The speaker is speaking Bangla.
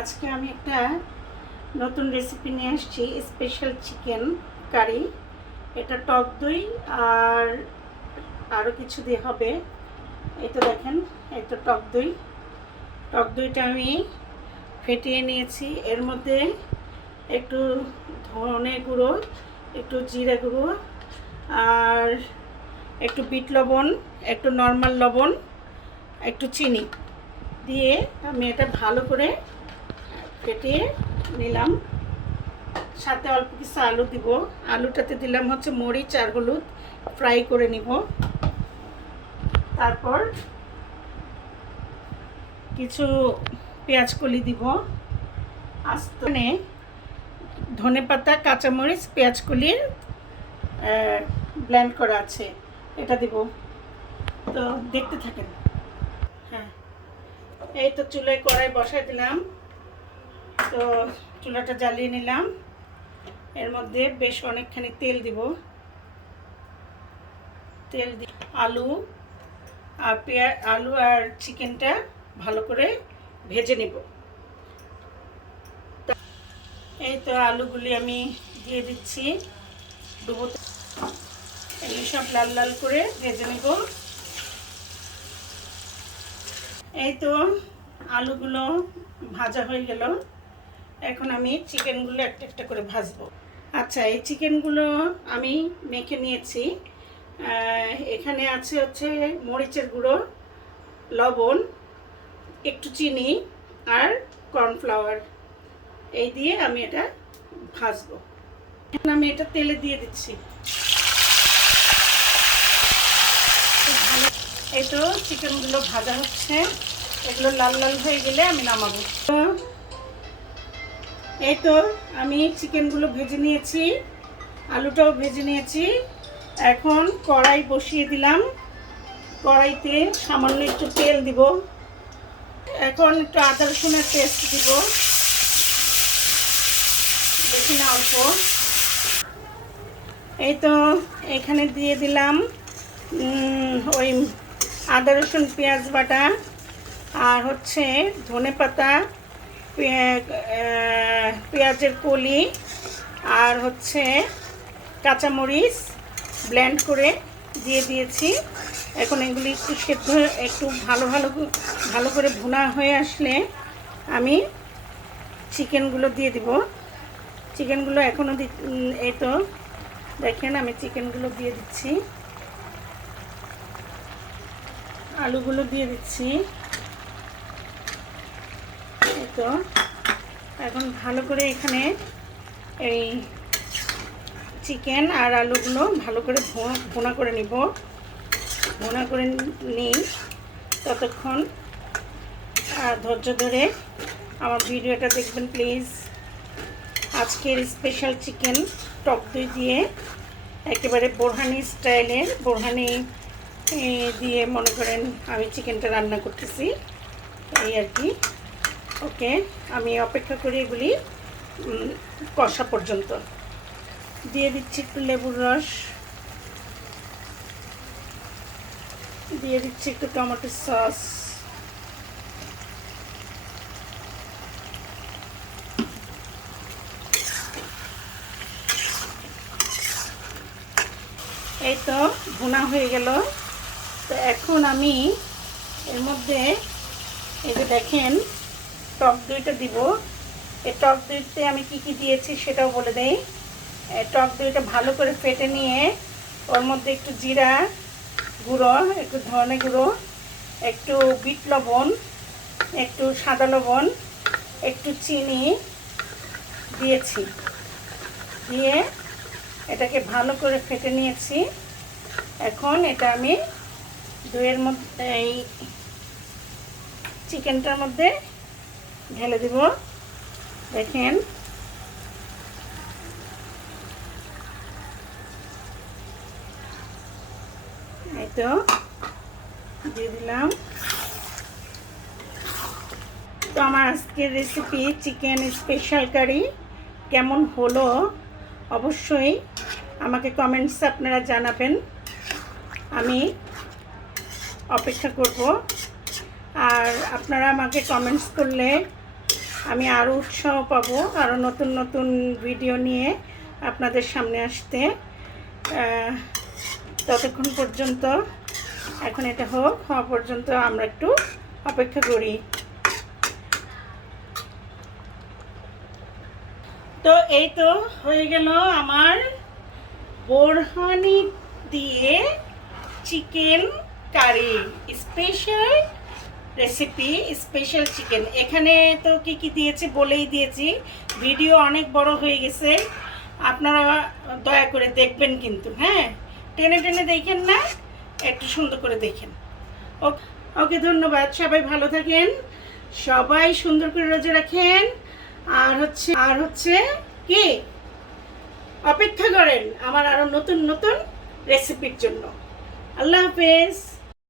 আজকে আমি একটা নতুন রেসিপি নিয়ে আসছি, স্পেশাল চিকেন কারি। এটা টক দই আর আরও কিছু দিয়ে হবে। এই তো দেখেন, এই তো টক দইটা আমি ফেটিয়ে নিয়েছি। এর মধ্যে একটু ধনে গুঁড়ো, একটু জিরে গুঁড়ো আর একটু বিট লবণ, একটু নর্মাল লবণ, একটু চিনি দিয়ে আমি এটা ভালো করে ফেটিয়ে নিলাম। সাথে অল্প কিছু আলু দিব। আলুটাতে দিলাম হচ্ছে মরিচ আর হলুদ, ফ্রাই করে নিব। তারপর কিছু পেঁয়াজ কলি দিব, আস্তে ধনে পাতা, কাঁচামরিচ, পেঁয়াজ কলির ব্লেন্ড করা আছে, এটা দিব। তো দেখতে থাকেন। হ্যাঁ, এই তো চুলায় কড়াই বসাই দিলাম। তো চুলাটা জ্বালিয়ে নিলাম। এর মধ্যে বেশ অনেকখানি তেল দিব। তেল দিয়ে আলু আর চিকেনটা ভালো করে ভেজে নিব। এই তো আলুগুলি আমি দিয়ে দিচ্ছি, এই সব লাল লাল করে ভেজে নেব। এই তো আলুগুলো ভাজা হয়ে গেল। এখন আমি চিকেনগুলো একটা একটা করে ভাজবো। আচ্ছা, এই চিকেনগুলো আমি মেখে নিয়েছি। এখানে আছে হচ্ছে মরিচের গুঁড়ো, লবণ, একটু চিনি আর কর্নফ্লাওয়ার। এই দিয়ে আমি এটা ভাজবো। এখন আমি এটা তেলে দিয়ে দিচ্ছি। এই তো চিকেনগুলো ভাজা হচ্ছে, এগুলো লাল লাল হয়ে গেলে আমি নামাবো। এই তো আমি চিকেনগুলো ভেজে নিয়েছি, আলুটাও ভেজে নিয়েছি। এখন কড়াই বসিয়ে দিলাম। কড়াইতে সামান্য একটু তেল দিব। এখন একটু আদা রসুনের পেস্ট দিব, বেশি না, অল্প। এই তো এখানে দিয়ে দিলাম ওই আদা রসুন পেঁয়াজ বাটা, আর হচ্ছে ধনে পাতা, পেঁয়াজের কলি, আর হচ্ছে কাঁচামরিচ ব্লেন্ড করে দিয়ে দিয়েছি। এখন এগুলি একটু সেদ্ধ, একটু ভালো করে ভুনা হয়ে আসলে আমি চিকেনগুলো দিয়ে দিব। চিকেনগুলো এখনও এই তো দেখেন, আমি চিকেনগুলো দিয়ে দিচ্ছি, আলুগুলো দিয়ে দিচ্ছি। এই তো এখন ভালো করে এখানে এই চিকেন আর আলুগুলো ভালো করে ভুনা করে নিব। ভুনা করে নিই, ততক্ষণ ধৈর্য ধরে আমার ভিডিওটা দেখবেন প্লিজ। আজকের স্পেশাল চিকেন টক দই দিয়ে, একেবারে বোরহানি স্টাইলের, বোরহানি দিয়ে মনে করেন আমি চিকেনটা রান্না করতেছি, এই আর কি। ওকে, আমি অপেক্ষা করি এগুলি কষা পর্যন্ত। দিয়ে দিচ্ছি একটু লেবুর রস, দিয়ে দিচ্ছি একটু টমেটো সস, এই তো ভুনা হয়ে গেল। তো এখন আমি এর মধ্যে এই যে দেখেন টক দইটা দিব। এই টক দইতে আমি কি কি দিয়েছি সেটাও বলে দেই। টক দইটা ভালো করে ফেটে নিয়ে ওর মধ্যে একটু জিরা গুঁড়ো, একটু ধনে গুঁড়ো, একটু বিট লবণ, একটু সাদা লবণ, একটু চিনি দিয়েছি। দিয়ে এটাকে ভালো করে ফেটে নিয়েছি। এখন এটা আমি দইয়ের মধ্যে, এই চিকেনটার মধ্যে ঢেলে দেব। দেখেন, এই তো দিয়ে দিলাম। তো আমার আজকের রেসিপি চিকেন স্পেশাল কারি কেমন হলো অবশ্যই আমাকে কমেন্টসে আপনারা জানাবেন, আমি অপেক্ষা করব। আর আপনারা আমাকে কমেন্টস করলে আমি আরও উৎসাহ পাবো আরও নতুন নতুন ভিডিও নিয়ে আপনাদের সামনে আসতে। ততক্ষণ পর্যন্ত, এখন এটা হওয়া পর্যন্ত আমরা একটু অপেক্ষা করি। তো এই তো হয়ে গেল আমার বোরহানি দিয়ে chicken curry, special recipe, special chicken. এখানে তো কি কি দিয়েছি বলেই দিয়েছি, ভিডিও অনেক বড় হয়ে গেছে, আপনারা দয়া করে দেখবেন কিন্তু, হ্যাঁ, টেনে টেনে দেখেন না, একটু সুন্দর করে দেখেন। ওকে, ধন্যবাদ। সবাই ভালো থাকেন, সবাই সুন্দর করে রোজা রাখেন, আর হচ্ছে কি অপেক্ষা করেন আমার আরো নতুন নতুন রেসিপির জন্য। আল্লাহ হাফেজ।